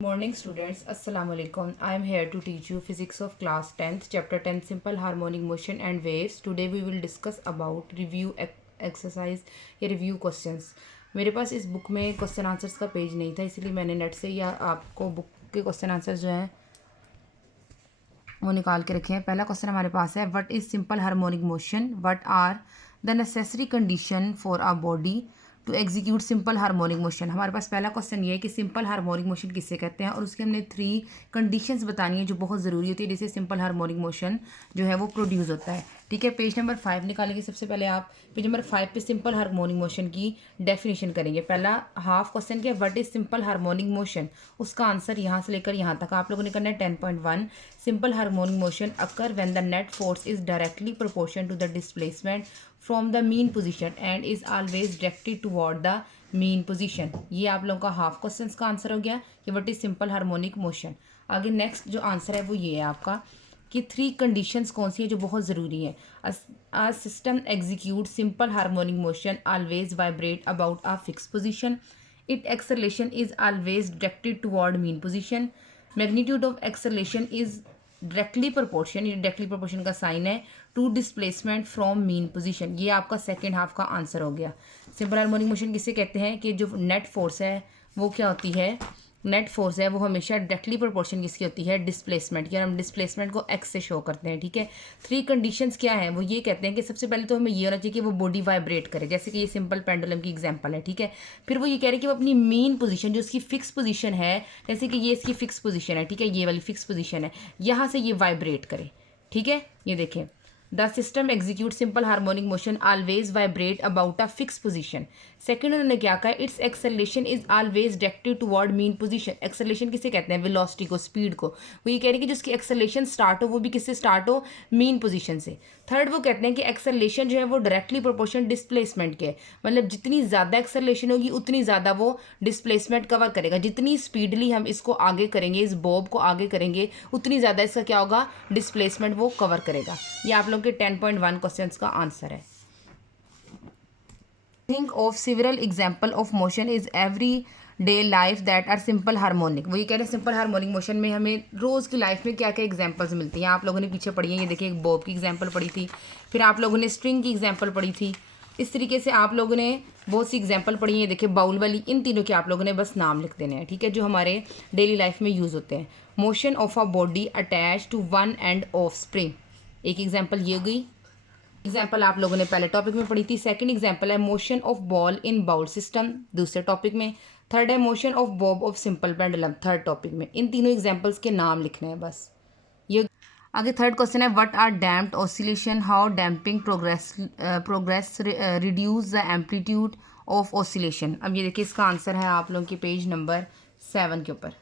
Morning students, Assalamu alaikum. I am here to teach you physics of class 10th, chapter 10 simple harmonic motion and waves. Today we will discuss about review exercise या review questions. मेरे पास इस book में question answers का page नहीं था, इसलिए मैंने net से या आपको बुक के क्वेश्चन आंसर्स जो हैं वो निकाल के रखे हैं। पहला क्वेश्चन हमारे पास है, what is simple harmonic motion, what are the necessary condition for a body to execute simple harmonic motion. हमारे पास पहला क्वेश्चन ये है कि सिंपल हार्मोनिक मोशन किससे कहते हैं, और उसके हमने 3 कंडीशंस बतानी है जो बहुत ज़रूरी होती है जिससे सिंपल हार्मोनिक मोशन जो है वो प्रोड्यूस होता है। ठीक है, पेज नंबर 5 निकालेंगे। सबसे पहले आप पेज नंबर 5 पे सिंपल हार्मोनिक मोशन की डेफिनेशन करेंगे। पहला हाफ क्वेश्चन क्या है, what is simple harmonic motion, उसका आंसर यहाँ से लेकर यहाँ तक आप लोगों ने करना है। 10.1 simple harmonic motion occur when the net force is directly proportion to the displacement from the mean position and is always directed toward the mean position. ये आप लोगों का हाफ क्वेश्चन का आंसर हो गया कि what is simple harmonic motion. आगे next जो आंसर है वो ये है आपका कि 3 कंडीशंस कौन सी है जो बहुत ज़रूरी है। A system execute simple harmonic motion always vibrate about a fixed position. Its acceleration is always directed toward mean position. Magnitude of acceleration is directly proportion, ये डायरेक्टली प्रोपोर्शन का साइन है to displacement from mean position. ये आपका second half का answer हो गया। Simple harmonic motion किसे कहते हैं कि जो नेट फोर्स है वो क्या होती है, नेट फोर्स है वो हमेशा डायरेक्टली प्रोपोर्शन किसकी होती है, डिस्प्लेसमेंट की, और हम डिस्प्लेसमेंट को एक्स से शो करते हैं। ठीक है, 3 कंडीशंस क्या है वो ये कहते हैं कि सबसे पहले तो हमें ये होना चाहिए कि वो बॉडी वाइब्रेट करे, जैसे कि ये सिंपल पेंडुलम की एग्जांपल है। ठीक है, फिर वो ये कह रहे हैं कि वो अपनी मीन पोजीशन जो उसकी फिक्स पोजीशन है, जैसे कि ये इसकी फिक्स पोजीशन है, ठीक है, ये वाली फिक्स पोजीशन है, यहाँ से ये वाइब्रेट करे। ठीक है, ये देखें, the system execute simple harmonic motion always vibrate about a fix position. Second उन्होंने क्या कहा, it's acceleration is always directed toward mean position. Acceleration किसे कहते हैं, वेलोसिटी को, स्पीड को। वो ये कह रहे हैं कि जिसकी एक्सेलेरेशन स्टार्ट हो वो भी किससे स्टार्ट हो, मीन पोजीशन से। थर्ड वो कहते हैं कि एक्सेलेरेशन जो है वो डायरेक्टली प्रोपोर्शन डिस्प्लेसमेंट के, मतलब जितनी ज़्यादा एक्सेलेरेशन होगी उतनी ज़्यादा वो डिस्प्लेसमेंट कवर करेगा। जितनी स्पीडली हम इसको आगे करेंगे, इस बॉब को आगे करेंगे, उतनी ज़्यादा इसका क्या होगा, डिस्प्लेसमेंट वो कवर करेगा। ये आप लोग के 10.1 क्वेश्चन का आंसर है। Think of several example of motion is every day life that are simple harmonic. वो ये कह रहे हैं सिंपल हार्मोनिक मोशन में हमें रोज़ की लाइफ में क्या क्या एग्जांपल्स मिलती हैं। आप लोगों ने पीछे पढ़ी है, ये देखिए एक बॉब की एग्जांपल पढ़ी थी, फिर आप लोगों ने स्ट्रिंग की एग्जांपल पढ़ी थी। इस तरीके से आप लोगों ने बहुत सी एग्जांपल पढ़ी है। देखिए बाउल वाली, इन तीनों के आप लोगों ने बस नाम लिख देने हैं। ठीक है, जो हमारे डेली लाइफ में यूज़ होते हैं। Motion of a body attach to one end of spring, एक एग्जाम्पल ये गई। एग्जाम्पल आप लोगों ने पहले टॉपिक में पढ़ी थी। सेकंड एग्जाम्पल है motion of ball in bowl system, दूसरे टॉपिक में। थर्ड है motion of bob of simple pendulum, third topic में। इन तीनों एग्जाम्पल्स के नाम लिखने हैं बस। ये आगे थर्ड क्वेश्चन है, what are damped oscillation, how damping progress reduce the amplitude of oscillation. अब ये देखिए इसका आंसर है आप लोगों के पेज नंबर 7 के ऊपर।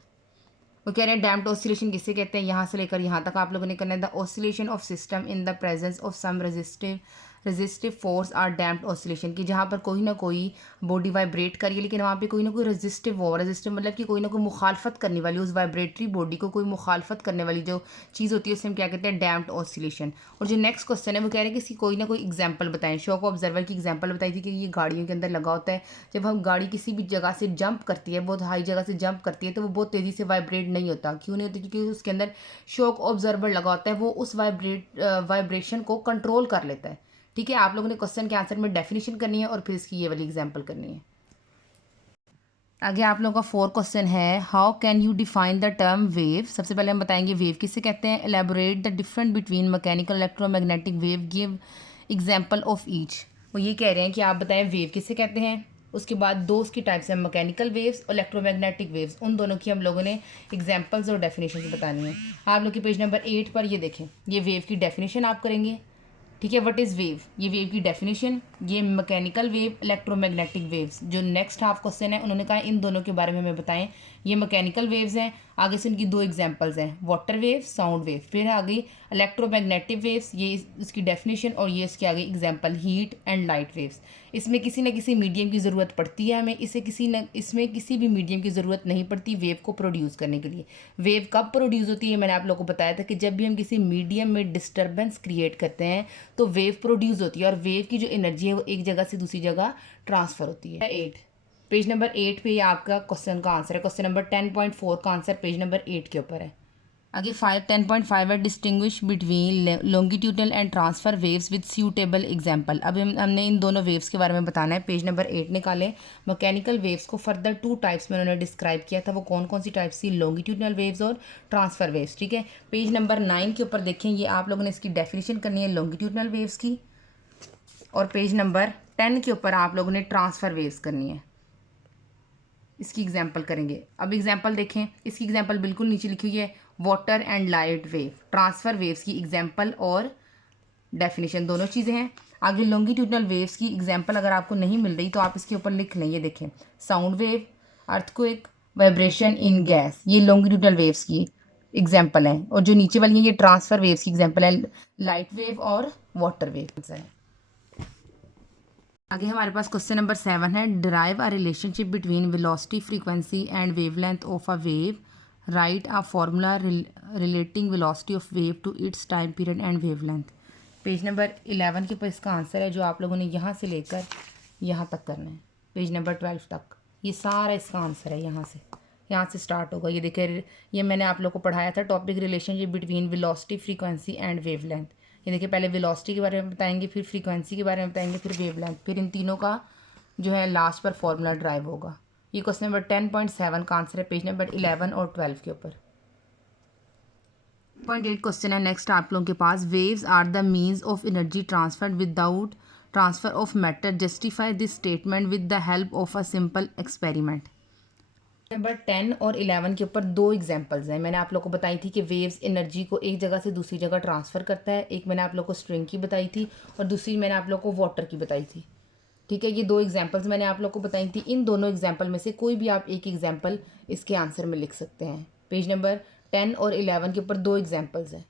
वो कह रहे हैं डैम्प्ड ऑसिलेशन किसे कहते हैं, यहाँ से लेकर यहाँ तक आप लोगों ने करना है। The oscillation of system in the presence of some resistive force are damped oscillation, की जहाँ पर कोई ना कोई बॉडी वाइब्रेट करिए लेकिन वहाँ पे कोई ना कोई रेजिस्टिव हो, रेजिस्टिव मतलब कि कोई ना कोई मुखालफत करने वाली, उस वाइब्रेटरी बॉडी को कोई मुखालफत करने वाली जो चीज़ होती है उसे हम क्या कहते हैं, डैम्प्ड ऑसिलेशन। और जो नेक्स्ट क्वेश्चन है वो कह रहे हैं कि इसकी कोई ना कोई एग्जाम्पल बताएं। शॉक ऑब्जर्वर की एग्जाम्पल बताई थी कि ये गाड़ियों के अंदर लगा होता है, जब हम गाड़ी किसी भी जगह से जंप करती है, बहुत हाई जगह से जंप करती है, तो वो बहुत तेज़ी से वाइब्रेट नहीं होता। क्यों नहीं होती, क्योंकि उसके अंदर शॉक ऑब्जर्वर लगा होता है, वो उस वाइब्रेशन को कंट्रोल कर लेता है। ठीक है, आप लोगों ने क्वेश्चन के आंसर में डेफिनेशन करनी है और फिर इसकी ये वाली एग्जाम्पल करनी है। आगे आप लोगों का 4 क्वेश्चन है, how can you define the term wave. सबसे पहले हम बताएंगे वेव किसे कहते हैं। Elaborate the difference between mechanical electromagnetic wave, give example of each. वो ये कह रहे हैं कि आप बताएं वेव किसे कहते हैं। उसके बाद 2 उसकी टाइप्स हैं, मैकेनिकल वेव्स और इलेक्ट्रोमैग्नेटिक वेव्स। उन दोनों की हम लोगों ने एग्जाम्पल्स और डेफिनेशन बतानी है। आप लोग के पेज नंबर 8 पर ये देखें, ये वेव की डेफिनेशन आप करेंगे। ठीक है, व्हाट इज़ वेव, ये वेव की डेफिनेशन, ये मैकेनिकल वेव, इलेक्ट्रोमैग्नेटिक वेव्स। जो नेक्स्ट हाफ क्वेश्चन है उन्होंने कहा इन दोनों के बारे में हमें बताएं। ये मैकेनिकल वेव्स हैं, आगे से उनकी 2 एग्जांपल्स हैं, वाटर वेव, साउंड वेव। फिर आ गई इलेक्ट्रोमैग्नेटिक वेव्स, ये इसकी डेफिनेशन, और ये इसकी आ गई example heat and light waves. इसमें किसी न किसी मीडियम की ज़रूरत पड़ती है हमें, इसमें किसी भी मीडियम की ज़रूरत नहीं पड़ती वेव को प्रोड्यूस करने के लिए। वेव कब प्रोड्यूस होती है, मैंने आप लोगों को बताया था कि जब भी हम किसी मीडियम में डिस्टर्बेंस क्रिएट करते हैं तो वेव प्रोड्यूस होती है, और वेव की जो एनर्जी है वो एक जगह से दूसरी जगह ट्रांसफ़र होती है। 8 पेज नंबर 8 पे ये आपका क्वेश्चन का आंसर है। क्वेश्चन नंबर 10.4 का आंसर पेज नंबर 8 के ऊपर है। आगे 10.5 है, distinguish between longitudinal and transfer waves with suitable example. अब हमने इन दोनों वेव्स के बारे में बताना है। पेज नंबर 8 निकालें। मैकेनिकल वेव्स को फर्दर 2 टाइप्स में उन्होंने डिस्क्राइब किया था। वो कौन कौन सी टाइप्स थी? लॉन्गिट्यूडनल वेव्स और ट्रांसफर वेव्स। ठीक है, पेज नंबर 9 के ऊपर देखें, ये आप लोगों ने इसकी डेफिनेशन करनी है लॉन्गिट्यूडनल वेव्स की, और पेज नंबर 10 के ऊपर आप लोगों ने ट्रांसफर वेव्स करनी है। इसकी एग्जाम्पल करेंगे। अब एग्जाम्पल देखें, इसकी एग्जाम्पल बिल्कुल नीचे लिखी हुई है, water and light wave. Transfer waves की एग्जाम्पल और डेफिनेशन दोनों चीज़ें हैं। आगे लॉन्गिट्यूडनल वेव्स की एग्जाम्पल अगर आपको नहीं मिल रही तो आप इसके ऊपर लिख लें। ये देखें, sound wave, earthquake, vibration in gas, ये लॉन्गिट्यूडनल वेव्स की एग्जाम्पल हैं। और जो नीचे वाली हैं ये ट्रांसफर वेव्स की एग्जाम्पल है, लाइट वेव और वाटर वेव है। आगे हमारे पास क्वेश्चन नंबर 7 है, derive a relationship between velocity, frequency and wavelength of a wave, write a formula relating velocity of wave to its time period and wavelength. Page number 11 के ऊपर इसका answer है, जो आप लोगों ने यहाँ से लेकर यहाँ तक करना है, पेज नंबर 12 तक। ये सारा इसका आंसर है, यहाँ से स्टार्ट होगा। ये देखिए, ये मैंने आप लोग को पढ़ाया था, topic relationship between velocity, frequency and wavelength. ये देखिए, पहले वेलोसिटी के बारे में बताएंगे, फिर फ्रीक्वेंसी के बारे में बताएंगे, फिर वेवलेंथ, फिर इन तीनों का जो है लास्ट पर फॉर्मूला ड्राइव होगा। ये क्वेश्चन नंबर 10.7 का आंसर है, पेज नंबर 11 और 12 के ऊपर। 8 क्वेश्चन है नेक्स्ट आप लोगों के पास, waves are the means of energy transfer without transfer of matter, justify this statement with the help of a simple experiment. Number 10 और 11 के ऊपर 2 एग्जांपल्स हैं। मैंने आप लोग को बताई थी कि वेव्स एनर्जी को एक जगह से दूसरी जगह ट्रांसफ़र करता है। एक मैंने आप लोग को स्ट्रिंग की बताई थी और दूसरी मैंने आप लोग को वाटर की बताई थी। ठीक है, ये 2 एग्जांपल्स मैंने आप लोग को बताई थी। इन दोनों एग्जांपल में से कोई भी आप एक एग्जांपल इसके आंसर में लिख सकते हैं। पेज नंबर 10 और 11 के ऊपर 2 एग्जांपल्स हैं।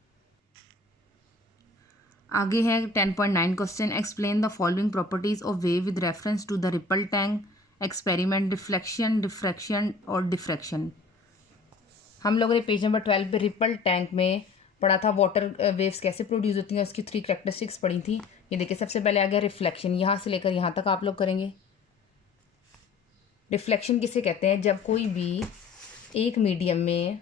आगे है 10.9 question, explain the following properties of wave with reference to the ripple tank experiment, reflection, diffraction और डिफ्रैक्शन। हम लोगों ने पेज नंबर 12 पे रिपल टैंक में पढ़ा था वाटर वेव्स कैसे प्रोड्यूस होती हैं, उसकी 3 कैरेक्टरिस्टिक्स पढ़ी थी। ये देखिए, सबसे पहले आ गया रिफ्लेक्शन, यहाँ से लेकर यहाँ तक आप लोग करेंगे। रिफ्लेक्शन किसे कहते हैं? जब कोई भी एक मीडियम में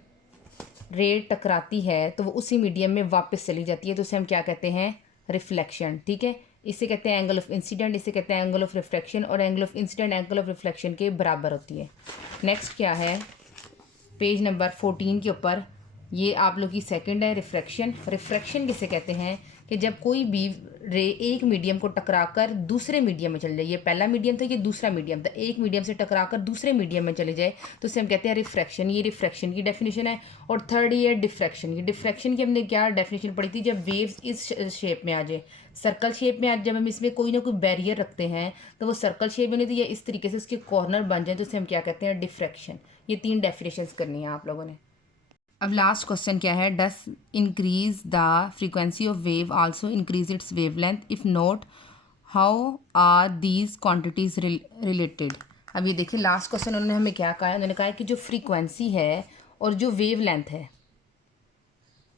रे टकराती है तो वो उसी मीडियम में वापस चली जाती है, तो उसे हम क्या कहते हैं? रिफ्लेक्शन। ठीक है, इसे कहते हैं एंगल ऑफ इंसिडेंट, इसे कहते हैं एंगल ऑफ रिफ्लेक्शन, और angle of incident angle of reflection के बराबर होती है। नेक्स्ट क्या है, पेज नंबर 14 के ऊपर, ये आप लोग की सेकंड है, रिफ्रैक्शन। रिफ्रैक्शन किसे कहते हैं? कि जब कोई भी रे एक मीडियम को टकराकर दूसरे मीडियम में चले जाए, ये पहला मीडियम था, ये दूसरा मीडियम था, एक मीडियम से टकराकर दूसरे मीडियम में चले जाए तो उसे हम कहते हैं रिफ्रैक्शन। ये रिफ्रैक्शन की डेफिनेशन है। और थर्ड ये डिफ्रैक्शन। ये डिफ्रैक्शन की हमने क्या डेफिनेशन पढ़ी थी? जब वेव्स इस शेप में आ जाए, सर्कल शेप में आज जब हम इसमें कोई ना कोई बैरियर रखते हैं तो वो सर्कल शेप में नहीं थी, या इस तरीके से उसके कॉर्नर बन जाए तो उसे हम क्या कहते हैं? डिफ्रैक्शन। ये 3 डेफिनेशंस करनी है आप लोगों ने। अब लास्ट क्वेश्चन क्या है, does increase the frequency of wave also increase its wavelength, if not how are these quantities related. अब ये देखिए, लास्ट क्वेश्चन उन्होंने हमें क्या कहा है? उन्होंने कहा है कि जो फ्रीक्वेंसी है और जो वेवलेंथ है,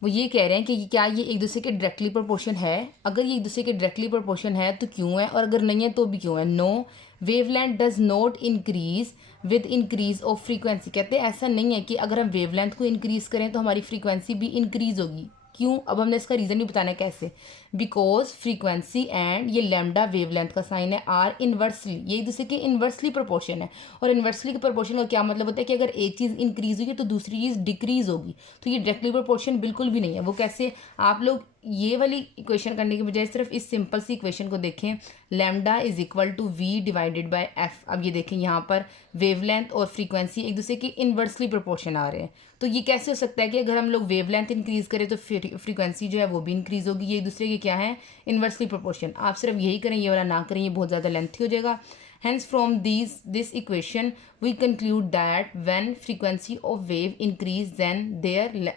वो ये कह रहे हैं कि क्या ये एक दूसरे के डायरेक्टली प्रोपोर्शन है। अगर ये एक दूसरे के डायरेक्टली प्रोपोर्शन है तो क्यों है, और अगर नहीं है तो भी क्यों है। No, wavelength does not increase with increase of frequency. कहते हैं ऐसा नहीं है कि अगर हम वेवलेंथ को इंक्रीज करें तो हमारी फ्रीक्वेंसी भी इंक्रीज होगी। क्यों? अब हमने इसका रीज़न भी बताना है कैसे। बिकॉज फ्रीक्वेंसी एंड ये लैम्डा वेवलेंथ का साइन है, आर इन्वर्सली, ये एक दूसरे के इन्वर्सली प्रोपोर्शन है। और इन्वर्सली के प्रोपोर्शन का क्या मतलब होता है कि अगर एक चीज़ इंक्रीज हुई है तो दूसरी चीज़ डिक्रीज होगी। तो ये डायरेक्टली प्रोपोर्शन बिल्कुल भी नहीं है। वो कैसे? आप लोग ये वाली इक्वेशन करने के बजाय सिर्फ इस सिंपल सी इक्वेशन को देखें, lambda is equal to V divided by F. अब ये देखें, यहाँ पर वेवलेंथ और फ्रीक्वेंसी एक दूसरे के इन्वर्सली प्रोपोर्शन आ रहे हैं। तो ये कैसे हो सकता है कि अगर हम लोग वेवलेंथ इंक्रीज़ करें तो फ्रीक्वेंसी जो है वो भी इंक्रीज़ होगी? ये एक दूसरे के क्या है? Inversely proportion. आप सिर्फ यही करें, ये वाला ना करें, ये बहुत ज़्यादा लेंथी हो जाएगा। Hence from this equation we conclude that when frequency of wave increase then their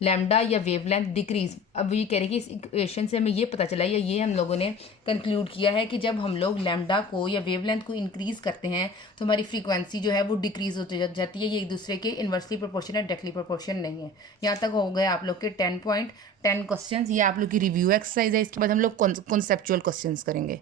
lambda या वेवलेंथ डिक्रीज। अब ये कह रहे हैं कि इस इक्वेशन से हमें ये पता चला, या ये हम लोगों ने कंक्लूड किया है कि जब हम लोग लैम्डा को या वेवलेंथ को इंक्रीज करते हैं तो हमारी फ्रीक्वेंसी जो है वो डिक्रीज होती जाती है। ये एक दूसरे के इन्वर्सली प्रोपोर्शन है, डायरेक्टली प्रोपोर्शन नहीं है। यहाँ तक हो गए आप लोग के 10.10 क्वेश्चन। ये आप लोग की रिव्यू एक्सरसाइज है। इसके बाद हम लोग कॉन्सेप्चुअल क्वेश्चन करेंगे।